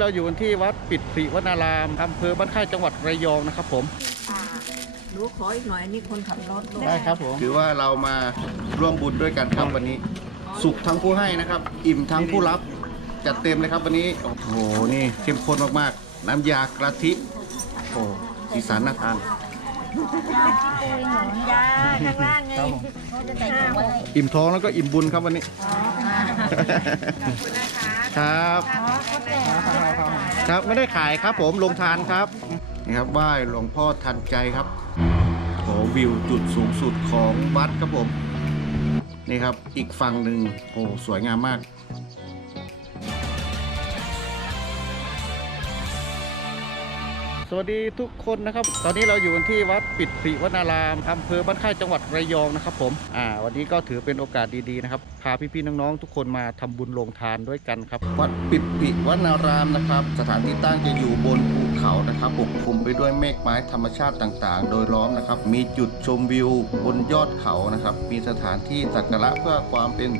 เราอยู่ที่วัดปิดศรีวนารามอำเภอบ้านค่ายจังหวัดระยองนะครับผมรู้ขออีกหน่อยนี่คนขับรถลูกได้ครับผมถือว่าเรามาร่วมบุญด้วยกันครับวันนี้ สุขทั้งผู้ให้นะครับ อิ่มทั้งผู้รับ จัดเต็มเลยครับวันนี้ โอ้โห นี่เข้มข้นมากๆ น้ำยากระทิโอ้สีสันน่าทาน ยาข้างล่างไงเขาจะใส่ถุงไว้ให้อิ่มท้องแล้วก็อิ่มบุญครับวันนี้ ครับ ครับไม่ได้ขายครับผมลงทานครับนี่ครับไหว้หลวงพ่อทันใจครับโอ้วิวจุดสูงสุดของวัดครับผม นี่ครับอีกฝั่งหนึ่งโอ้สวยงามมาก สวัสดีทุกคนนะครับ ตอนนี้เราอยู่กันที่วัดปิดศรีวนารามอำเภอบ้านค่ายจังหวัดระยองนะครับ ผมอ่าวันนี้ก็ถือเป็นโอกาสดีๆนะครับพาพี่ๆน้องๆทุกคนมาทำบุญลงทานด้วยกันครับ วัดปิดปิวนารามนะครับ สถานที่ตั้งจะอยู่บนภูเขานะครับปกคลุมไปด้วยเมฆไม้ธรรมชาติต่างๆ โดยล้อมนะครับ มีจุดชมวิวบนยอดเขานะครับ มีสถานที่สักการะเพื่อความเป็น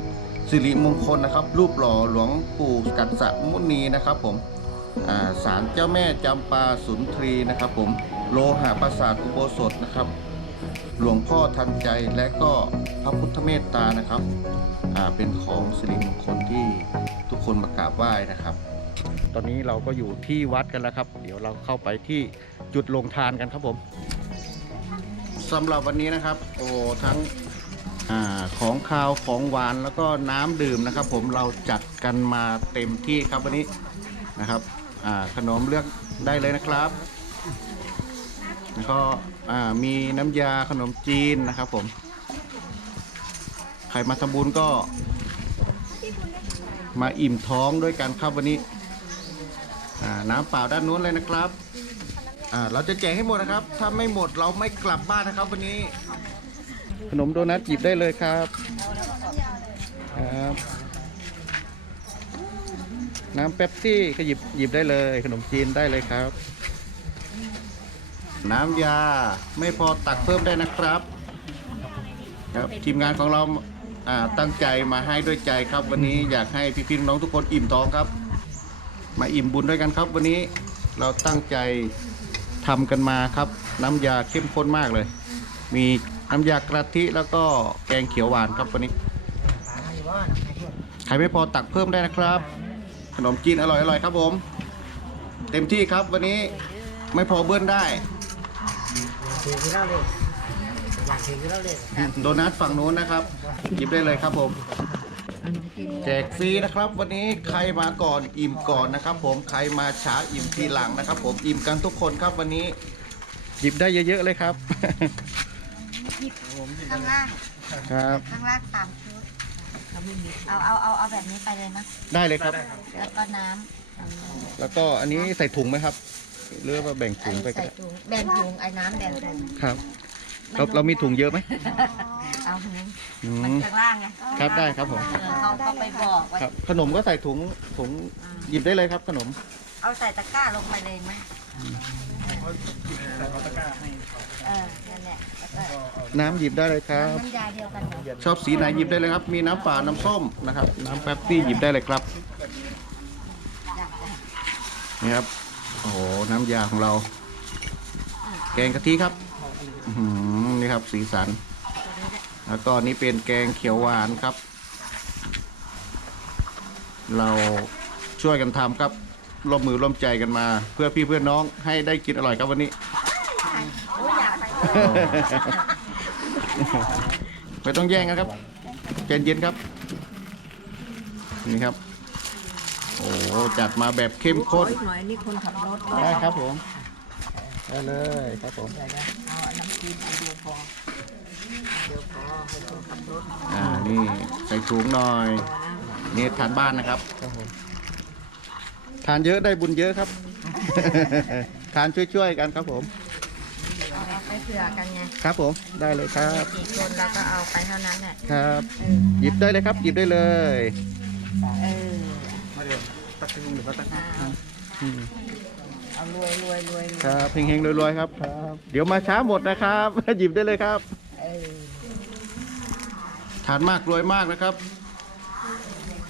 สิริมงคลนะครับ รูปหล่อหลวงปู่กัสสะมุนีนะครับ ผม ศาลเจ้าแม่จำปาสุนทรีนะครับ ผมโลหะปราสาทอุโบสถนะครับ หลวงพ่อทันใจและก็พระพุทธเมตตานะครับเป็นของสิริมงคลที่ทุกคนมากราบไหว้นะครับ ตอนนี้เราก็อยู่ที่วัดกันแล้วครับ เดี๋ยวเราเข้าไปที่จุดลงทานกันครับผมสำหรับวันนี้นะครับ โอ้ทั้งอของคาวของหวานแล้วก็น้ำดื่มนะครับ ผมเราจัดกันมาเต็มที่ครับวันนี้นะครับ อ่าขนมเลือกได้เลยนะครับแล้วก็อ่ามีน้ำยาขนมจีนนะครับผม ใครมาทำบุญก็ มาอิ่มท้องด้วยกันครับวันนี้อ่าน้ำเปล่าด้านนู้นเลยนะครับอ่าเราจะแจกให้หมดนะครับ ถ้าไม่หมดเราไม่กลับบ้านนะครับ วันนี้ ขนมโดนัทหยิบได้เลยครับครับ น้ำเป๊ปซี่ก็หยิบหยิบได้เลย ขนมจีนได้เลยครับ น้ำยาไม่พอตักเพิ่มได้นะครับ ครับทีมงานของเราอ่าตั้งใจมาให้ด้วยใจครับ วันนี้อยากให้พี่ๆน้องๆทุกคนอิ่มท้องครับ มาอิ่มบุญด้วยกันครับ วันนี้เราตั้งใจทำกันมาครับ น้ำยาเข้มข้นมากเลย มีน้ำยากระทิแล้วก็แกงเขียวหวานครับวันนี้ ใครไม่พอตักเพิ่มได้นะครับ ขนมจีนอร่อยๆครับผม เต็มที่ครับวันนี้ไม่พอเบิ้ลได้โดนัทฝั่งนู้นนะครับหยิบได้เลยครับผม แจกฟรีนะครับวันนี้ใครมาก่อนอิ่มก่อนนะครับ ผมใครมาช้าอิ่มทีหลังนะครับ ผมอิ่มกันทุกคนครับวันนี้ หยิบได้เยอะๆเลยครับ ข้างล่างครับ ข้างล่างสามชุด เอาเอาเอาเอาแบบนี้ไปเลยนะได้เลยครับ แล้วก็น้ำแล้วก็อันนี้ใส่ถุงไหมครับ หรือว่าแบ่งถุงไปก็ใส่ได้ถุงแบ่งถุงไอ้น้ำแบ่งถุงครับ เราเรามีถุงเยอะไหมเอาถุงอืมันมข้างล่างไงครับได้ครับผมเออเขาเขาไปบอกว่าครับ ขนมก็ใส่ถุงถุงหยิบได้เลยครับ ขนมเอาใส่ตะกร้าลงไปเลยไหม เออนั่นแหละแล้วก็น้ำหยิบได้เลยครับ น้ำยาเดียวกันเหรอชอบสีไหนหยิบได้เลยครับ มีน้ำเปล่าน้ำส้มนะครับ น้ำแป๊บซี่หยิบได้เลยครับอยากจะนี่ครับ โอ้โห น้ำยาของเรา แกงกะทิครับอื้อหือนี่ครับ สีสัน แล้วก็นี่เป็นแกงเขียวหวานครับ เราช่วยกันทำครับ ร่วมมือร่วมใจกันมา เพื่อพี่เพื่อนน้องให้ได้กินอร่อยครับวันนี้ไปไม่ต้องแย่งกันครับใจเย็นครับ นี่ครับ โอ้โหจัดมาแบบเข้มข้น หน่อยนี่คนขับรถได้ครับผมได้เลยครับผมเอาน้ำจีนอันเดียวพอเดียวพอให้คนขับรถอ่านี่ใส่ถุงหน่อย นี่ทานบ้านนะครับ ครับผม ทานเยอะได้บุญเยอะครับ ทานช่วยๆกันครับผม เอาเอาไปเผื่อกันไงครับผมได้เลยครับ กี่คนแล้วก็เอาไปเท่านั้นแหละครับ เออหยิบได้เลยครับ หยิบได้เลยเอออืมเอารวยรวยรวยรวยครับเฮงๆรวยๆครับ เดี๋ยวมาช้าหมดนะครับ หยิบได้เลยครับ เออทานมากรวยมากนะครับ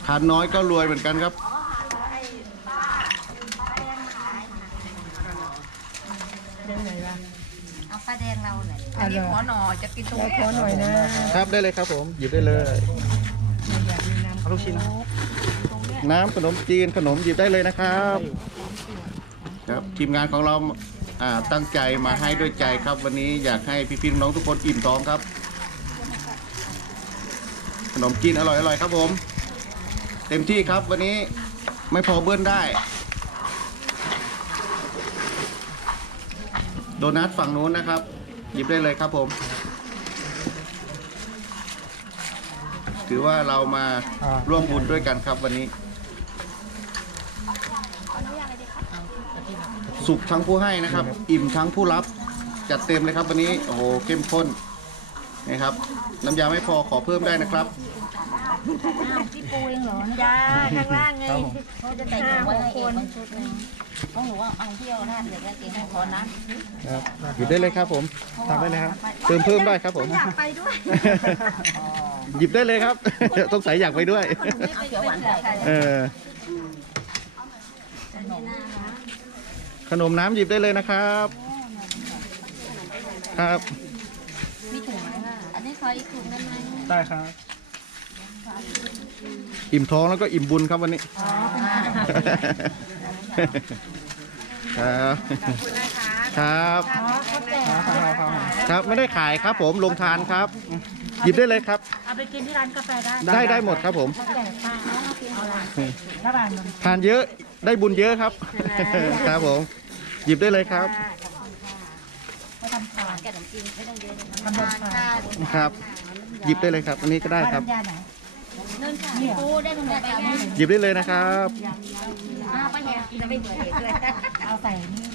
ทานน้อยก็รวยเหมือนกันครับ ป้าแดงเราเนี่ยอันนี้ขอหน่อยจะกินตรงนี้ขอหน่อยนะครับได้เลยครับผมหยิบได้เลยอยากมีน้ำลูกชิ้นน้ำขนมจีนขนมหยิบได้เลยนะครับครับทีมงานของเราอ่าตั้งใจมาให้ด้วยใจครับ วันนี้อยากให้พี่ๆน้องๆทุกคนอิ่มท้องครับ ขนมจีนอร่อยๆครับผม เต็มที่ครับวันนี้ไม่พอเบิ้ลได้ โดนัทฝั่งนู้นนะครับ หยิบได้เลยครับผม ถือว่าเรามาร่วมบุญด้วยกันครับวันนี้ สุขทั้งผู้ให้นะครับ อิ่มทั้งผู้รับ จัดเต็มเลยครับวันนี้ โอ้โหเข้มข้น นะครับ น้ำยาไม่พอขอเพิ่มได้นะครับ พี่ปูเองเหรอจ้าข้างล่างไงเขาจะแต่งไว้ให้เองบางชุดนึงของหนูว่าเอาเที่ยวนะเดี๋ยวจะเก่งให้ขอนะครับหยิบได้เลยครับผม ทำได้เลยครับ เติมเพิ่มได้ครับผม อยากไปด้วยหยิบได้เลยครับ ต้องใส่อยากไปด้วย เอาเขียวหวานใส่เออ ขนมน้ำหยิบได้เลยนะครับ ครับมีถุงไหมล่ะ อันนี้ขออีกถุงได้ไหมได้ครับ อิ่มท้องแล้วก็อิ่มบุญครับวันนี้ครับครับ ครับไม่ได้ขายครับผมลงทานครับ หยิบได้เลยครับ เอาไปกินที่ร้านกาแฟได้ได้ได้หมดครับผมแก่ป้าเอาละระหว่างนมทานเยอะได้บุญเยอะครับ ครับผม หยิบได้เลยครับ เขาทำทาน แกะ ขนมจีนไม่ต้องเยอะเลยทำบนทานครับ หยิบได้เลยครับ อันนี้ก็ได้ครับ น้ำยาไหนนึ่งค่ะปูได้ถุงแบบนี้หยิบได้เลยนะครับ อ้าวป้าแหงกินแล้วไม่เบื่อเลยเอาใส่นี่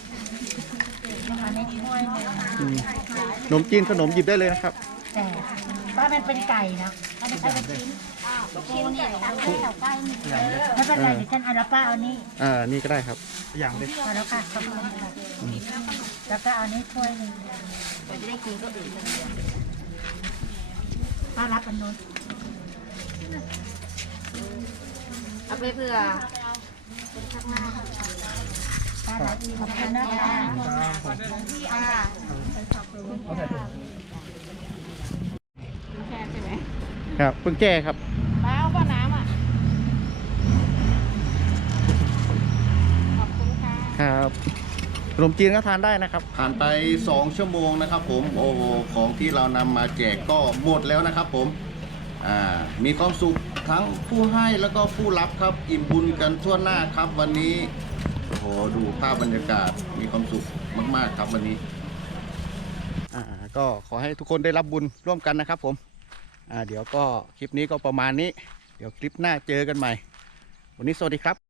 นะคะในถ้วยเนี่ยอืมขนมจีนขนมหยิบได้เลยนะครับ แต่ป้ามันเป็นไก่นะป้าไม่ใช่เป็นชิ้นลูกชิ้นเนี่ยตั้งให้แถวใกล้นี่ไม่เป็นไรเดี๋ยวฉันเอาแล้วป้าเอานี่อ่า นี่ก็ได้ครับเอาแล้วค่ะขอบคุณค่ะ แล้วก็เอานี่ถ้วยหนึงเราจะได้กินก็อื่นป้ารับอันนู้นเอาไปเผื่อป้ารับขอบคุณนะคะค่ะครับเพิ่งแก้ครับเปล่าก็น้ำอะขอบคุณค่ะครับข นมจีนก็ทานได้นะครับ ผ่านไป 2 ชั่วโมงนะครับผมโอ้โหของที่เรานำมาแจกก็หมดแล้วนะครับผมอ่ามีความสุขทั้งผู้ให้แล้วก็ผู้รับครับอิ่มบุญกันทั่วหน้าครับวันนี้โอ้โหดูภาพบรรยากาศมีความสุขมาก ๆ ครับวันนี้ อ่าก็ขอให้ทุกคนได้รับบุญร่วมกันนะครับผมอ่าเดี๋ยวก็คลิปนี้ก็ประมาณนี้ เดี๋ยวคลิปหน้าเจอกันใหม่ วันนี้สวัสดีครับ